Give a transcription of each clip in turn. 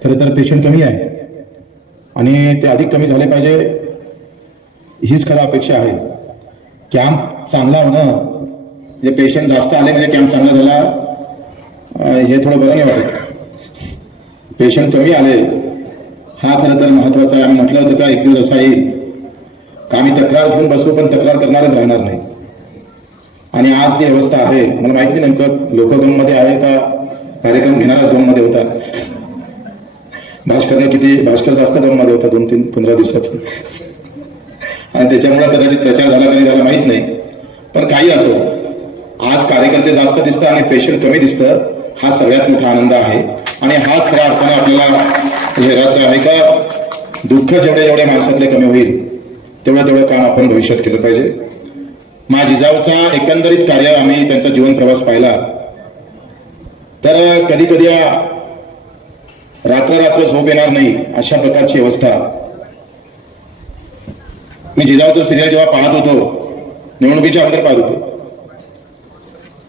खरं तर पेशंट कमी आहे. आणि ते अधिक कमी झाले पाहिजे हीच खरं अपेक्षा आहे. कॅम्प चांगला होणं म्हणजे पेशंट जास्त आले म्हणजे कॅम्प चांगला झाला हे थोडं बरं नाही वाटत. पेशंट कमी आले हा खरं तर महत्त्वाचा आहे. आम्ही म्हटलं होतं का एक दिवस असा येईल का आम्ही तक्रार घेऊन बसू पण तक्रार करणारच राहणार नाही. आणि आज जी अवस्था आहे मला माहिती नाही नेमकं लोकगममध्ये आहे का कार्यक्रम घेणाराच गममध्ये होता. भास्करने किती भास्कर जास्त गममध्ये होता दोन तीन पंधरा दिवसात. आणि त्याच्यामुळे कदाचित प्रचार झाला कधी झाला माहीत नाही. पण काही असो आज कार्यकर्ते जास्त दिसतं आणि पेशंट कमी दिसतं. हा सगळ्यात मोठा आनंद आहे. आणि हाच खऱ्या अर्थाने आपल्याला हेराचा आहे का? दुःख जेवढे जेवढे माणसातले कमी होईल तेवढं तेवढं काम आपण भविष्यात केलं पाहिजे. मा जिजाऊचा एकंदरीत कार्य आम्ही त्यांचा जीवन प्रवास पाहिला. तर कधी कधी रात्र रात्र झोप येणार नाही अशा प्रकारची अवस्था. मी जिजाऊचं सिरियल जेव्हा पाहत होतो निवडणुकीच्या अगोदर पाहत होतो.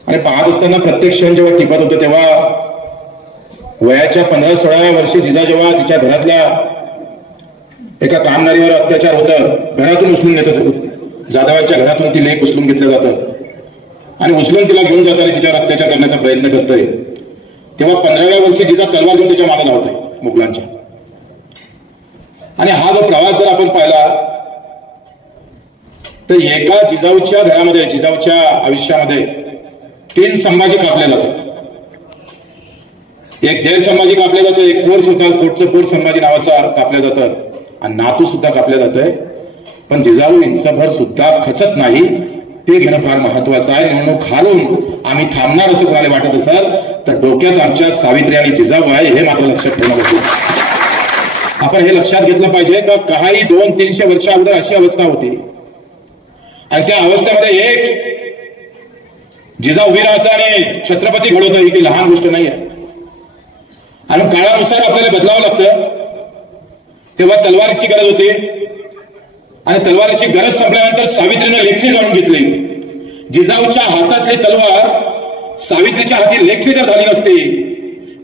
आणि पाहत असताना प्रत्येक क्षण जेव्हा टिपत होतो तेव्हा वयाच्या पंधरा सोळाव्या वर्षी जिजा जेव्हा तिच्या घरातल्या एका कामगारीवर अत्याचार होतं घरातून उचलून नेत होतं जाधवांच्या घरातून ती लेख उचलून घेतलं जातं. आणि उचलून तिला घेऊन जाताना तिच्यावर अत्याचार करण्याचा प्रयत्न करतोय. तेव्हा पंधराव्या वर्षी जिजा तलवार घेऊन त्याच्यामागे धावतोय मुघलांच्या. आणि हा जो प्रवास जर आपण पाहिला तर एका जिजाऊच्या घरामध्ये जिजाऊच्या आयुष्यामध्ये तीन संभाजी कापले जाते एक देर संभाजी कापले जातं एक पोर सुद्धा कोटचं पोर संभाजी नावाचा कापल्या जातं आणि नातू सुद्धा कापलं जातंय. पण जिजाऊ इंचभर सुद्धा खचत नाही ते घेणं फार महत्वाचं आहे. निवडणूक खालून आम्ही थांबणार असं कोणाला वाटत असाल? तर डोक्यात आमच्या सावित्री आणि जिजाऊ आहे हे मात्र लक्षात ठेवलं गरजेचं आपण हे लक्षात घेतलं पाहिजे का काही दोन तीनशे वर्ष अगोदर अशी अवस्था होती. आणि त्या अवस्थेमध्ये एक जिजा उभी राहतं आणि छत्रपती घडवतं ही काही लहान गोष्ट नाही आहे आणि काळानुसार आपल्याला बदलावं लागतं. तेव्हा तलवारीची गरज होती. आणि तलवारीची गरज संपल्यानंतर सावित्रीने लेखी जाऊन घेतली. जिजाऊच्या हातातली तलवार सावित्रीच्या हाती लेखणी जर झाली नसती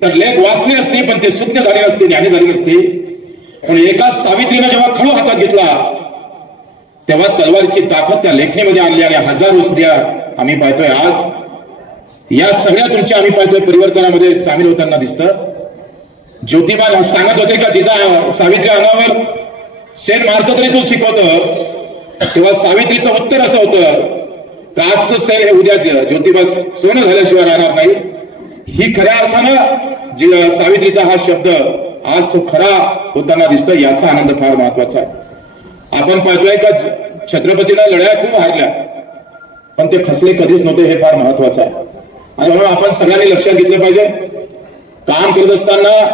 तर लेख वाचली असती पण ते सुज्ञ झाली नसती ज्ञानी झाली नसती. पण एका सावित्रीनं जेव्हा खळू हातात घेतला तेव्हा तलवारीची ताकद त्या लेखणीमध्ये आणली आणि हजारो स्त्रिया आम्ही पाहतोय आज. या सगळ्या तुमच्या आम्ही पाहतोय परिवर्तनामध्ये सामील होताना दिसतं. ज्योतिबा सांगत होते का जिजा सावित्री अंगावर शेण मारतो तरी तू शिकवत. तेव्हा सावित्रीचं उत्तर असं होतं तापच सर हे उद्याचं ज्योतिबा सोनं झाल्याशिवाय राहणार नाही. ही खऱ्या अर्थानं जी सावित्रीचा हा शब्द आज तो खरा होताना दिसतो याचा आनंद फार महत्त्वाचा आहे. आपण पाहतोय का छत्रपतीला लढाया खूप हारल्या पण ते खसले कधीच नव्हते हे फार महत्वाचं आहे. आणि म्हणून आपण सगळ्यांनी लक्षात घेतलं पाहिजे. काम करत असताना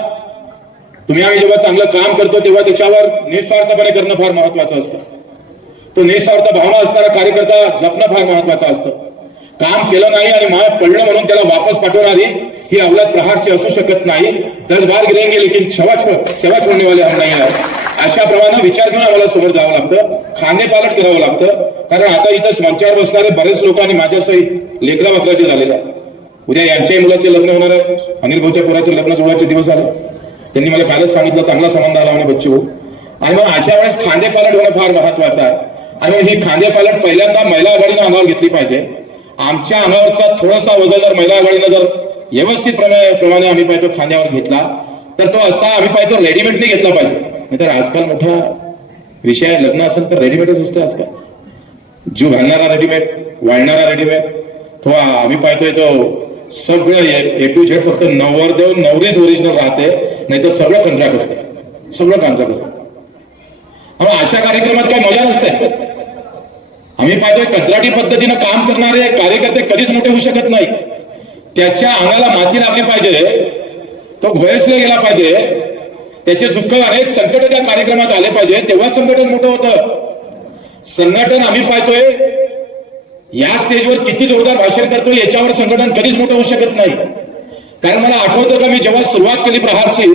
तुम्ही आम्ही जेव्हा चांगलं काम करतो तेव्हा त्याच्यावर निस्वार्थपणे करणं फार महत्वाचं असतं. तो निस्वार्थ भावना असणारा कार्यकर्ता जपणं फार महत्वाचं असतं. काम केलं नाही आणि माया पडलं म्हणून त्याला वापस पाठवणारी ही अवलाद प्रहारची असू शकत नाही. दस बार गिरेंगे लेकिन शवा शवा छोडणे वाले हम नाही अशा प्रमाणे विचार घेऊन आम्हाला समोर जावं लागतं. खांदे पालट करावं लागतं. कारण आता इथं मंचावर बसणारे बरेच लोक आणि माझ्यासहित लेकरा बकराचे झालेले आहे उद्या यांच्याही मुलाचे लग्न होणार आहे. अनिल भाऊच्या पुराचे लग्न जोडायचे दिवस आले. त्यांनी मला कालच सांगितलं चांगला संबंध आला म्हणे बच्चे. भाऊ आणि मग अशा वेळेस खांदे पालट होणं फार महत्वाचं आहे. आणि ही खांदे पहिल्यांदा महिला आघाडीनं अंगावर घेतली पाहिजे. आमच्या अंगावरचा थोडासा वजा जर महिला आघाडीनं जर व्यवस्थित प्रमाणे प्रमाणे आम्ही पाहिजे खांद्यावर घेतला तर तो असा आम्ही पाहिजे रेडीमेडने घेतला पाहिजे. नाहीतर आजकाल मोठा विषय लग्न असेल तर रेडीमेडच असतं आजकाल. जीव घालणारा रेडीमेड वाळणारा रेडीमेड तो आम्ही पाहतोय तो सगळं ए टू झेड फक्त नवर देऊन नवरीच ओरिजिनल राहते नाही तर सगळं कंत्राट असतं सगळं कंत्राट असतं मग अशा कार्यक्रमात काही मजा नसते. आम्ही पाहतोय कंत्राटी पद्धतीनं काम करणारे कार्यकर्ते कधीच मोठे होऊ शकत नाही. त्याच्या अंगाला माती लागली पाहिजे तो घोयसला गेला पाहिजे त्याचे दुःख अनेक संकट त्या कार्यक्रमात आले पाहिजे तेव्हा संघटन मोठं होतं. संघटन आम्ही पाहतोय या स्टेजवर किती जोरदार भाषण करतो याच्यावर संघटन कधीच मोठं होऊ शकत नाही. कारण मला आठवतं का मी जेव्हा सुरुवात केली प्रहारची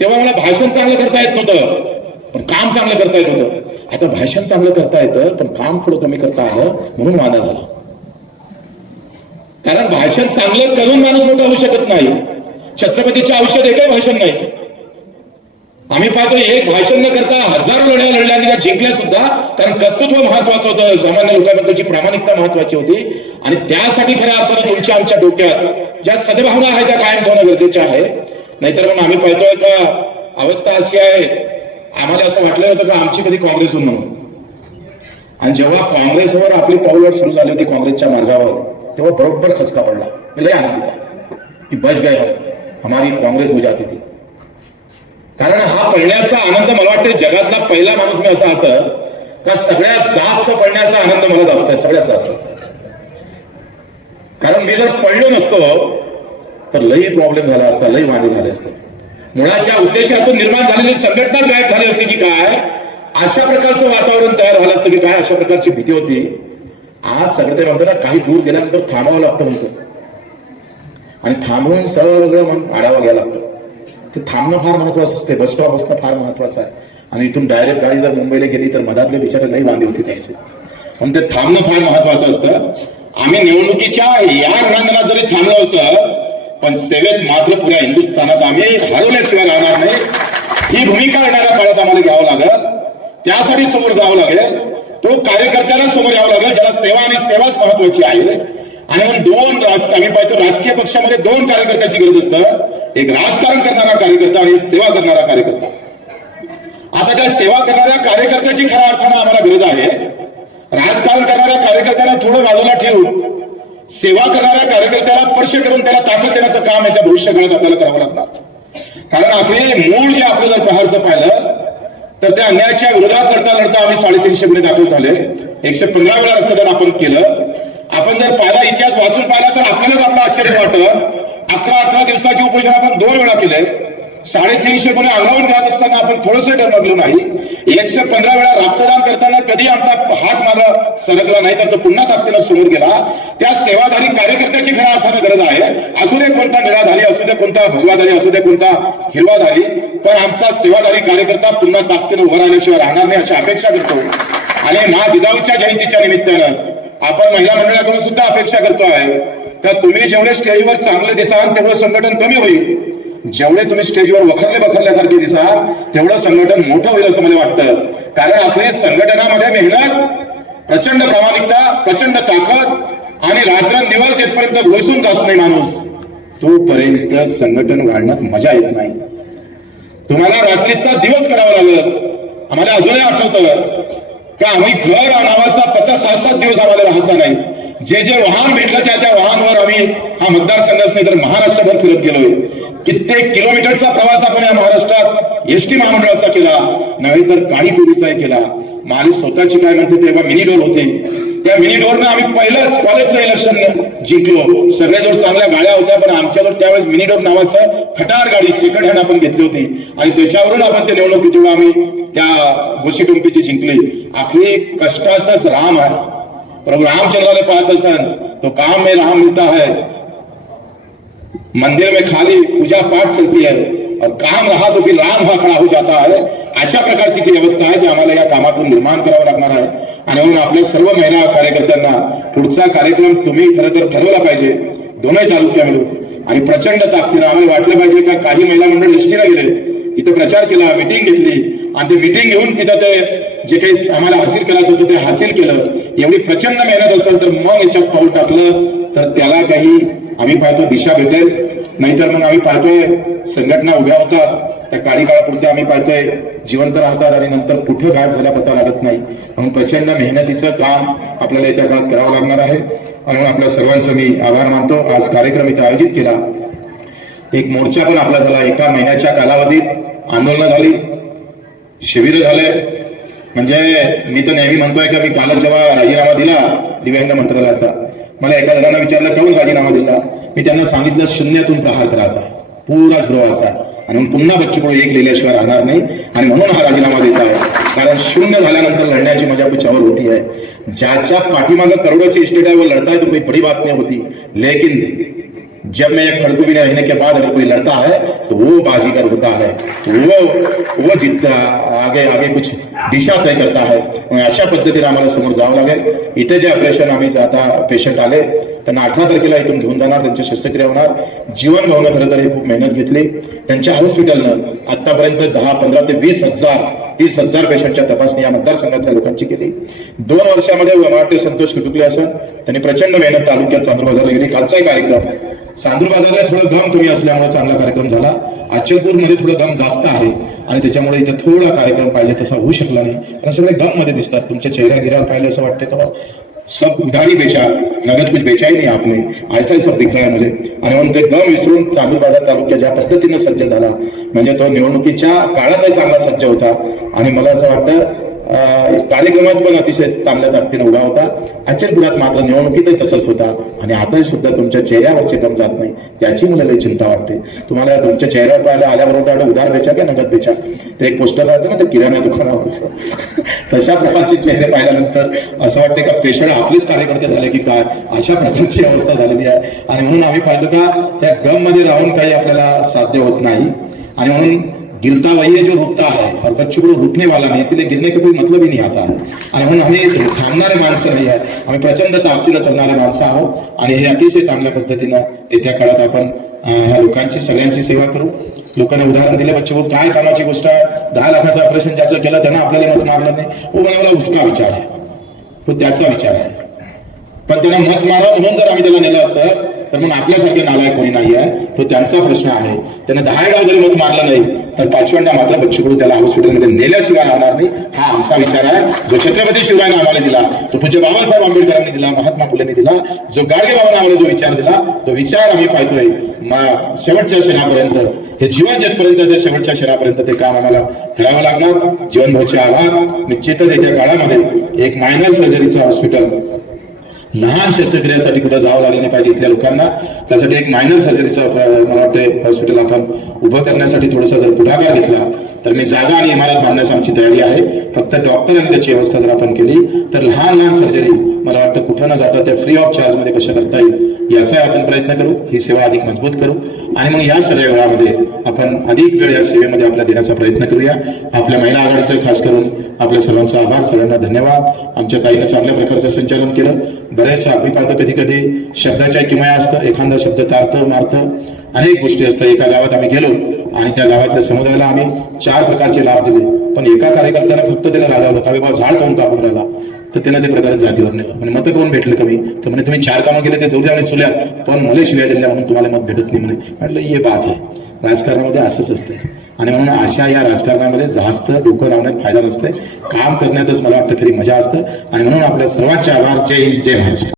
तेव्हा मला भाषण चांगलं करता येत नव्हतं. पण काम चांगलं करता येत होतं आता भाषण चांगलं करता येतं पण काम थोडं कमी करता आलं म्हणून वादा झाला. कारण भाषण चांगलं करून माणूस मोठा होऊ शकत नाही. छत्रपतीच्या आयुष्यात एकही भाषण नाही. आम्ही पाहतो एक भाषण न करता हजारो लढ्या लढल्या आणि त्या जिंकल्या सुद्धा. कारण कर्तृत्व महत्वाचं होतं. सामान्य लोकांबद्दलची प्रामाणिकता महत्वाची होती. आणि त्यासाठी खऱ्या अर्थाने तुमच्या आमच्या डोक्यात. ज्या सद्भावना आहेत त्या कायम ठेवणं गरजेच्या आहे. नाहीतर मग आम्ही पाहतोय का अवस्था अशी आहे. आम्हाला असं वाटलं होतं का आमची कधी काँग्रेस होऊन म्हणून. आणि जेव्हा काँग्रेसवर आपली पाऊलवाट सुरू झाली होती काँग्रेसच्या मार्गावर तेव्हा बरोबर खचका पडला. मी लय आनंदित आहे. की बच गए हो, हमारी काँग्रेस हो ती कारण हा पडण्याचा आनंद मला वाटतं जगातला पहिला माणूस मी असा असं का सगळ्यात जास्त पडण्याचा आनंद मला जास्त आहे सगळ्यात जास्त. कारण मी जर पडलो नसतो तर लई प्रॉब्लेम झाला असता लई वाणी झाले असते. मुळाच्या उद्देशातून निर्माण झालेली संघटनाच गायब झाली असते की काय? अशा प्रकारचं वातावरण तयार झालं असतं की काय? अशा प्रकारची भीती होती. आज सगळं ते म्हणतो ना काही दूर गेल्यानंतर थांबावं लागतं म्हणतो. आणि थांबून सगळं मग आढावा घ्यायला लागतं. ते थांबणं फार महत्वाचं असते. बस स्टॉप असणं फार महत्वाचं आहे. आणि इथून डायरेक्ट गाडी जर मुंबईला गेली तर मधातले बिचारे लई बांधे होते त्यांचे. पण ते थांबणं फार महत्वाचं असतं. आम्ही निवडणुकीच्या या रणांगणात जरी थांबलो असं पण सेवेत मात्र पुऱ्या हिंदुस्थानात आम्ही हरवल्याशिवाय राहणार नाही. ही भूमिका येणाऱ्या काळात आम्हाला घ्यावं लागत त्यासाठी समोर जावं लागेल. तो कार्यकर्त्याला समोर यावं लागेल ज्याला सेवा आणि सेवाच महत्वाची आहे. आणि दोन राज आम्ही पाहतो राजकीय पक्षामध्ये दोन कार्यकर्त्याची गरज असतं. एक राजकारण करणारा कार्यकर्ता आणि एक सेवा करणारा कार्यकर्ता. आता त्या सेवा करणाऱ्या कार्यकर्त्याची खऱ्या अर्थानं आम्हाला गरज आहे. राजकारण करणाऱ्या कार्यकर्त्याला थोडं बाजूला ठेवून सेवा करणाऱ्या कार्यकर्त्याला स्पर्श करून त्याला ताकद देण्याचं काम याच्या भविष्य काळात आपल्याला करावं लागणार. कारण आखरी मूळ जे आपलं जर प्रहारचं पाहिलं तर त्या अन्यायाच्या विरोधात लढता लढता आम्ही साडेतीनशे गुन्हे दाखल झाले. एकशे पंधरा वेळा रक्तदान आपण केलं. आपण जर पाहिला इतिहास वाचून पाहिला तर आपल्यालाच आपलं आश्चर्य वाटत. अकरा अकरा दिवसाची उपोषण आपण दोन वेळा केले साडेतीनशे कोणी अंगावर घात असताना आपण थोडंसं डरमगलो नाही. एकशे पंधरा वेळा रक्तदान करताना कधी आमचा हात मागं सरकला नाही तर तो पुन्हा ताकदीनं सोडून गेला. त्या सेवाधारी कार्यकर्त्याची खऱ्या अर्थानं गरज आहे. असू दे कोणता निराधारी असू दे कोणता भगवाधारी असू दे कोणता हिरवाधारी पण आमचा सेवाधारी कार्यकर्ता पुन्हा ताकदीनं उभा राहिल्याशिवाय राहणार नाही अशी अपेक्षा करतो. आणि मा जिजाऊच्या जयंतीच्या निमित्तानं आपण महिला मंडळाकडून सुद्धा अपेक्षा करतो आहे तर तुम्ही जेवढे स्टेजवर चांगले दिसाल तेवढं संघटन कमी होईल. जेवढे तुम्ही स्टेजवर वखरले बखरल्यासारखे दिसाल तेवढं संघटन मोठं होईल असं मला वाटतं. कारण आपली संघटनामध्ये मेहनत प्रचंड प्रामाणिकता प्रचंड ताकद आणि रात्रंदिवस येतपर्यंत घोसून जात नाही माणूस. तोपर्यंत संघटन वाढण्यात मजा येत नाही. तुम्हाला रात्रीचा दिवस करावा लागत आम्हाला अजूनही आठवतं. का आम्ही घर नावाचा पत्ता सहा सात दिवस आम्हाला राहायचा नाही? जे जे वाहन भेटलं त्या त्या वाहनवर आम्ही हा मतदारसंघाच नाही तर महाराष्ट्रभर फिरत गेलोय. कित्येक किलोमीटरचा प्रवास आपण या महाराष्ट्रात एस टी महामंडळाचा केला नव्हे तर काही पिढीचाही केला. माझी स्वतःची काय म्हणते तेव्हा मिनी डोर होते. त्या मिनी डोरनं आम्ही पहिलंच कॉलेजचं इलेक्शन जिंकलो. सगळ्या चांगल्या गाड्या होत्या पण आमच्यावर त्यावेळेस मिनी डोर नावाचं खटार गाडी सेकंड हँड आपण घेतली होती. आणि त्याच्यावरून आपण ते निवडणुकीत आम्ही त्या गोष्टी टुंपीची जिंकली. आपली कष्टातच राम आहे. प्रभु रामचंद्र ने पाच असन तो काम में राम मिलता है। मंदिर में खाली पूजा पाठ चलती है और काम रहा तो फिर राम हा खडा हो जाता है। अशा प्रकारची जी व्यवस्था आहे ती आम्हाला या कामातून निर्माण करावं लागणार आहे आणि म्हणून आपल्या सर्व महिला कार्यकर्त्यांना पुढचा कार्यक्रम तुम्ही खरं तर ठरवला पाहिजे दोनही तालुक्या मिळून. आणि प्रचंड ताकदीनं आम्हाला वाटलं पाहिजे का काही महिला मंडळ एसटीला गेले इथं प्रचार केला मिटिंग घेतली. आणि ते मिटिंग घेऊन तिथं ते जे काही आम्हाला हासिल करायचं होतं ते हासिल केलं. एवढी प्रचंड मेहनत असेल तर मग याच्यात पाऊल टाकलं तर त्याला काही आम्ही पाहतो दिशा भेटेल. नाहीतर मग आम्ही पाहतोय संघटना उभ्या होतात. त्या काही काळापुरत्या आम्ही पाहतोय. जिवंत राहतात आणि नंतर कुठे गायब झाल्या पता लागत नाही. म्हणून प्रचंड मेहनतीचं काम आपल्याला येत्या काळात करावं लागणार आहे. म्हणून आपल्या सर्वांचं मी आभार मानतो. आज कार्यक्रम इथे आयोजित केला. एक मोर्चा पण आपला झाला. एका महिन्याच्या कालावधीत आंदोलनं झाली. शिबिर झाले. म्हणजे मी तर नेहमी म्हणतोय का मी कालच जेव्हा राजीनामा दिला दिव्यांग मंत्रालयाचा मला एका जणांना विचारलं काऊन राजीनामा दिला? मी त्यांना सांगितलं शून्यातून प्रहार करायचा पुरा झुरवायचा आणि मग पुन्हा बच्चूकडे एक लिहिल्याशिवाय राहणार नाही आणि म्हणून हा राजीनामा देत आहे. कारण शून्य झाल्यानंतर लढण्याची मजा पिछावर होती आहे. ज्याच्या पाठीमागं करोडोची इस्टेट आहे व लढताय तो काही बड़ी बात नाही होती. लेकिन जब मैं एक खड़कू भी रहने के बाद अगर कोई लड़ता है तो वो बाजीगर होता है। वो वो जितना आगे आगे कुछ दिशा तय करता है। अशा पद्धतीने आम्हाला समोर जावं लागेल इथे जे ऑपरेशन आम्ही आता पेशंट आले त्यांना अठरा तारखेला इथून घेऊन जाणार त्यांची शस्त्रक्रिया होणार। जीवन भावना खरं तर हे खूप मेहनत घेतली। त्यांच्या हॉस्पिटलनं आतापर्यंत दहा पंधरा ते वीस हजार तीस हजार पेशंटच्या तपासणी या मतदारसंघातल्या लोकांची केली. दोन वर्षामध्ये वाटते संतोष खटुकले असं त्यांनी प्रचंड मेहनत तालुक्यात चांदूर बाजारला गेली कालचाही कार्यक्रम चांदूर बाजारला थोडं दम कमी असल्यामुळे चांगला कार्यक्रम झाला. अचलपूरमध्ये थोडं दम जास्त आहे आणि त्याच्यामुळे इथे थोडा कार्यक्रम पाहिजे तसा होऊ शकला नाही. कारण सगळे दममध्ये दिसतात. तुमच्या चेहऱ्या गिऱ्यावर पाहिलं असं वाटतं का सब उधारी बेचा नगद कुछ बेचा ही नहीं आपने. ऐसा ही सब दिख रहा है मुझे. आणि म्हणून ते दम विसरून चांदूर बाजार तालुक्या ज्या पद्धतीने सज्ज झाला म्हणजे तो निवडणुकीच्या काळातही चांगला सज्ज होता. आणि मला असं वाटतं कार्यक्रमात पण अतिशय चांगल्या ताकदीने उभा होता. अचलपुरात मात्र निवडणुकीतही तसंच होता. आणि आताही सुद्धा तुमच्या चेहऱ्यावरचे दम जात नाही. त्याची मला लई चिंता वाटते. तुम्हाला तुमच्या चेहऱ्यावर पाहिलं आल्याबरोबर वाटतं उधार बेचा का नगद बेचा? ते एक पोस्टर राहतं ना ते किराणा दुकानावरचं तशा प्रकारचे चेहरे पाहिल्यानंतर असं वाटते का पेशंट आपलेच कार्यकर्ते झाले की काय? अशा प्रकारची अवस्था झालेली आहे. आणि म्हणून आम्ही पाहिलं का त्या गममध्ये राहून काही आपल्याला साध्य होत नाही. आणि म्हणून गिरता वही है जो रुकता है और बच्चों को रुकने वाला नहीं इसलिए गिरने का कोई मतलब ही नहीं आता है। आणि म्हणून आम्ही थांबणारे माणसं नाही आहे आम्ही प्रचंड ताकदीनं चालणारे माणसं आहोत आणि हे अतिशय चांगल्या पद्धतीनं येत्या काळात आपण ह्या लोकांची सगळ्यांची सेवा करू। लोकांनी उदाहरण दिले बच्चे भाऊ काय कामाची गोष्ट आहे? दहा लाखाचं ऑपरेशन ज्याचं केलं त्यांना आपल्याला मत मारलं नाही. हो मला उसका विचार आहे. तो त्याचा विचार आहे. पण त्याला मत मारा म्हणून जर आम्ही त्याला नेलं असतं तर मग आपल्यासारखे नालायक कोणी नाही आहे तो त्यांचा प्रश्न आहे. त्याने दहा वेळा जरी मत मारलं नाही तर पाचव्यांदा मात्र बच्चूकडून त्याला हॉस्पिटलमध्ये नेल्याशिवाय राहणार नाही. हा आमचा विचार आहे. जो छत्रपती शिवरायने आम्हाला दिला तो पूज्य बाबासाहेब आंबेडकरांनी दिला महात्मा फुलेंनी दिला जो गाडगे बाबांना आम्हाला जो विचार दिला तो विचार आम्ही पाहतोय. शेवटच्या क्षणापर्यंत हे जीवन जेतपर्यंत त्या शेवटच्या क्षणापर्यंत ते काम आम्हाला करावं लागणार. जीवनभरचे आभार निश्चितच येत्या काळामध्ये एक मायनर सर्जरीचं हॉस्पिटल लहान शस्त्रक्रियेसाठी कुठं जावं लागलं नाही पाहिजे इथल्या लोकांना. त्यासाठी एक मायनर सर्जरीचं मला वाटतं हॉस्पिटल आपण उभं करण्यासाठी थोडासा जर पुढाकार घेतला तर मी जागा आणि इमारत बांधण्यास आमची तयारी आहे. फक्त डॉक्टर आणि त्याची व्यवस्था जर आपण केली तर लहान लहान सर्जरी मला वाटतं कुठं न जाता त्या फ्री ऑफ चार्जमध्ये कशा करता येईल याचा आपण प्रयत्न करू ही सेवा अधिक मजबूत करू. आणि मग या सर्व वेळामध्ये आपण अधिक वेळ या सेवेमध्ये आपल्या देण्याचा प्रयत्न करूया. आपल्या महिला आघाडीचं खास करून आपल्या सर्वांचा आभार सर्वांना धन्यवाद. आमच्या ताईनं चांगल्या प्रकारचं संचालन केलं. बरेचसे अभिपात कधी कधी. शब्दाच्या किमया असतं एखादा शब्द तार्थ मार्थ अनेक गोष्टी असतात एका गावात आम्ही गेलो आणि त्या गावातल्या समुदायाला आम्ही चार प्रकारचे लाभ दिले. पण एका कार्यकर्त्याने फक्त त्याला रागावलं. का बाबा झाड काऊन कापून राहिला? तर त्यांना ते प्रकारे जातीवर नेलं म्हणजे मतं कोण भेटलं कमी? तर म्हणे तुम्ही चार कामं केले ते जाऊ द्या आणि चुल्यात पण मला शिव्या दिल्या म्हणून तुम्हाला मत भेटत नाही. म्हणे म्हटलं ये बात आहे. राजकारणामध्ये असंच असते आणि म्हणून अशा या राजकारणामध्ये जास्त डोकं लावण्यात फायदा नसते काम करण्यातच मला वाटतं तरी मजा असतं. आणि म्हणून आपल्या सर्वांचे आभार. जय हिंद जय महाराष्ट्र.